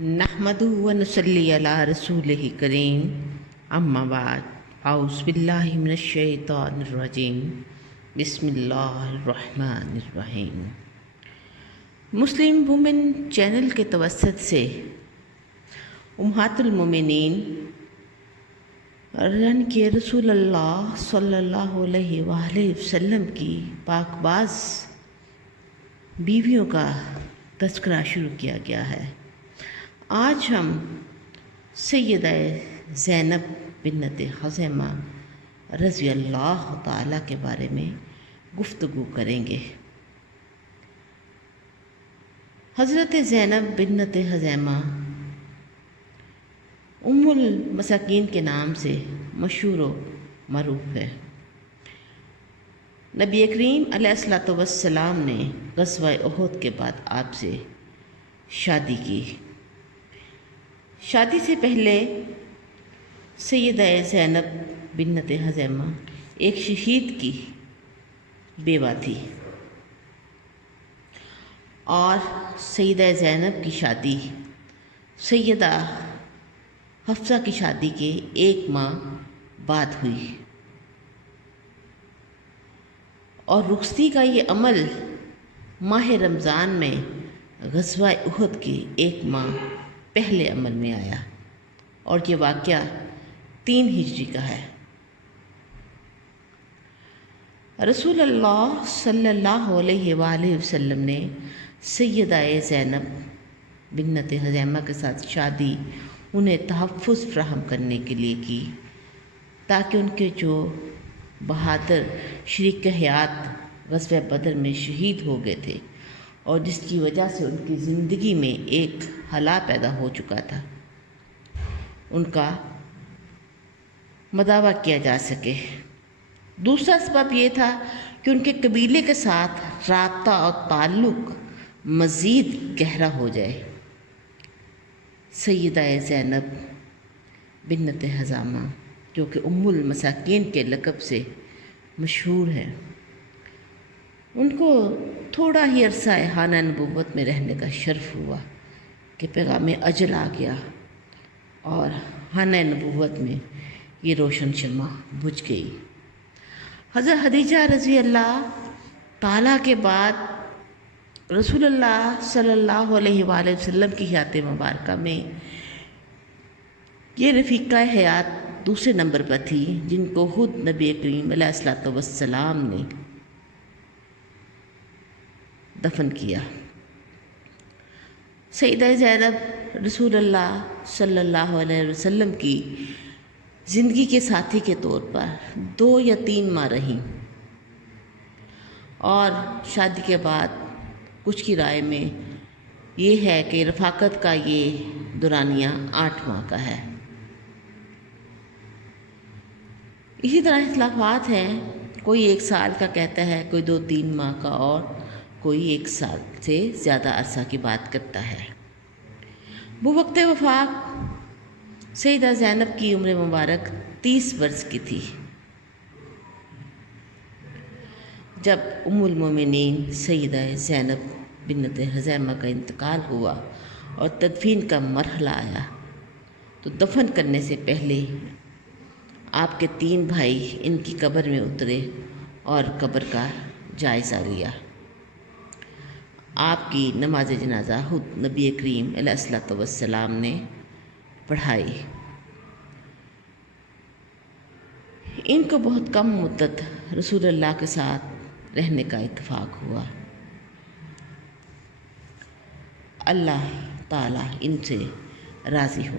नहमदुहु व नुसल्ली अला रसूलिहि करीम अम्मा बाद औज़ु बिल्लाहि मिनश शैतानिर रजीम बिस्मिल्लाहिर रहमानिर रहीम। मुस्लिम वुमेन चैनल के तवस्सुत से उम्महातुल मोमिनीन रन के रसूलुल्लाह सल्लल्लाहु अलैहि वसल्लम की पाकबाज बीवियों का तज़किरा शुरू किया गया है। आज हम सैयदा ज़ैनब बिन्नत ख़ुज़ैमा रज़ी अल्लाह ताला के बारे में गुफ्तगू करेंगे। हज़रत ज़ैनब बिन्नत ख़ुज़ैमा उम्मुल मसाकीन के नाम से मशहूर व मरूफ़ है। नबी करीम अलैहिस्सलातु वस्सलाम ने ग़ज़वा उहद के बाद आपसे शादी की। शादी से पहले सैयदा ज़ैनब बिन्नत ख़ुज़ैमा एक शहीद की बेवा थी और सैयदा ज़ैनब की शादी सैयदा हफ्सा की शादी के एक माह बाद हुई और रुखसती का ये अमल माह रमज़ान में ग़ज़वा उहद के एक माह पहले अमल में आया और ये वाक़या 3 हिजरी का है। रसूलुल्लाह सल्लल्लाहु अलैहि वसल्लम ने सैयदा ज़ैनब बिन्नत ख़ुज़ैमा के साथ शादी उन्हें तहफ़्फ़ुज़ फ़राहम करने के लिए की ताकि उनके जो बहादुर शरीक हयात ग़ज़वा बदर में शहीद हो गए थे और जिसकी वजह से उनकी ज़िंदगी में एक हला पैदा हो चुका था, उनका मदावा किया जा सके। दूसरा सबब ये था कि उनके कबीले के साथ राब्ता और ताल्लुक़ मज़ीद गहरा हो जाए। सैयदा ज़ैनब बिन्नत ख़ुज़ैमा जो कि उम्मुल मसाकीन के लक़ब से मशहूर है, उनको थोड़ा ही अरसा खाना नबूवत में रहने का शर्फ़ हुआ कि पैगाम अजल आ गया और खाना नबूवत में ये रोशन शम्मा बुझ गई। हज़रत खदीजा रज़ी अल्लाह ताला के बाद रसूलुल्लाह सल्लल्लाहु अलैहि वसल्लम की हयात मुबारका में ये रफ़ीक़ा हयात दूसरे नंबर पर थी जिनको खुद नबी करीम अलैहिस्सलातु वस्सलाम ने दफन किया। सैयदा ज़ैनब रसूलुल्लाह सल्लल्लाहु अलैहि वसल्लम की ज़िंदगी के साथी के तौर पर 2 या 3 माह रहीं और शादी के बाद कुछ की राय में ये है कि रफ़ाकत का ये दुरानिया 8 माह का है। इसी तरह इख्तिलाफ़ात हैं, कोई 1 साल का कहता है, कोई 2-3 माह का और कोई 1 साल से ज़्यादा अरसा की बात करता है। वो वक्त वफ़ात सैयदा ज़ैनब की उम्र मुबारक 30 वर्ष की थी जब उम्मुल मोमिनीन सैयदा ज़ैनब बिन्नत ख़ुज़ैमा का इंतकाल हुआ और तदफीन का मरहला आया तो दफन करने से पहले आपके 3 भाई इनकी कब्र में उतरे और कब्र का जायज़ा लिया। आपकी नमाज जनाजा खुद नबी करीम अलैहिस्सलातु वस्सलाम ने पढ़ाई। इनको बहुत कम मुद्दत रसूलुल्लाह के साथ रहने का इत्तफ़ाक़ हुआ। अल्लाह ताला इनसे राज़ी हो।